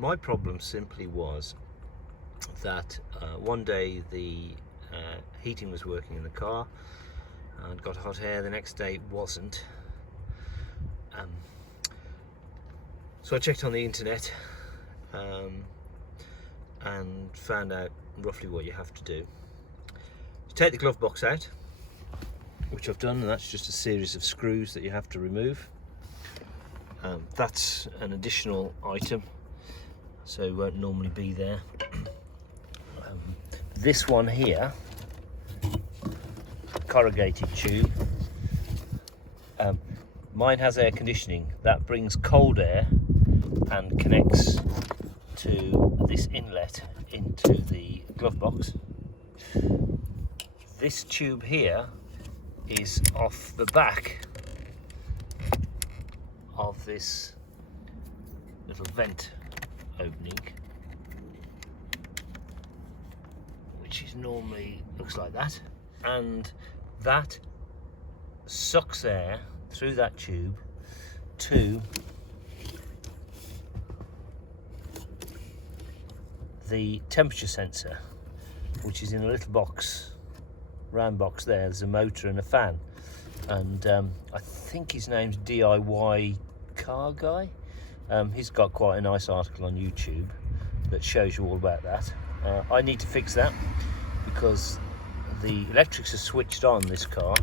My problem simply was that one day the heating was working in the car and got hot air, the next day it wasn't. So I checked on the internet and found out roughly what you have to do. You take the glove box out, which I've done, and that's just a series of screws that you have to remove. That's an additional item, so it won't normally be there. This one here, corrugated tube, mine has air conditioning that brings cold air and connects to this inlet into the glove box. This tube here is off the back of this little vent opening, which is normally looks like that, and that sucks air through that tube to the temperature sensor, which is in a little box, round box there. There's a motor and a fan, and I think his name's DIY Car Guy. He's got quite a nice article on YouTube that shows you all about that. I need to fix that because the electrics are switched on this car,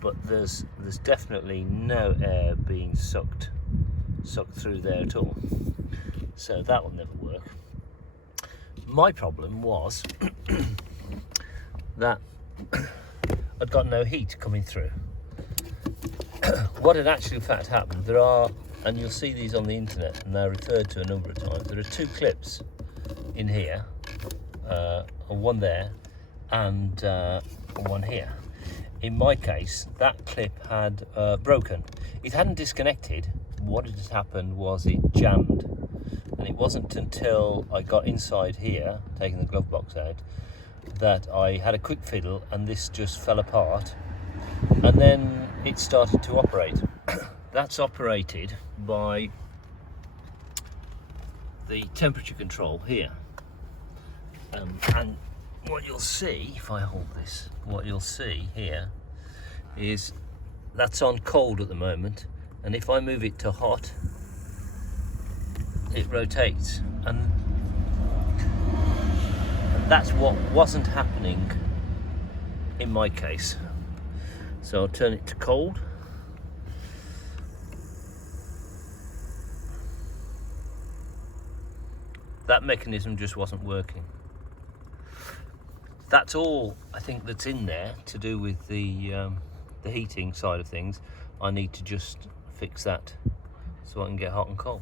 but there's definitely no air being sucked through there at all, so that will never work. My problem was that I'd got no heat coming through. What had actually in fact happened, there are, and you'll see these on the internet and they're referred to a number of times, there are two clips in here, one there and one here. In my case, that clip had broken. It hadn't disconnected. What had happened was it jammed, and it wasn't until I got inside here, taking the glove box out, that I had a quick fiddle and this just fell apart, and then it started to operate. That's operated by the temperature control here, and what you'll see, if I hold this, what you'll see here is that's on cold at the moment, and if I move it to hot, it rotates, and that's what wasn't happening in my case. So I'll turn it to cold. That mechanism just wasn't working. That's all I think that's in there to do with the heating side of things. I need to just fix that so I can get hot and cold.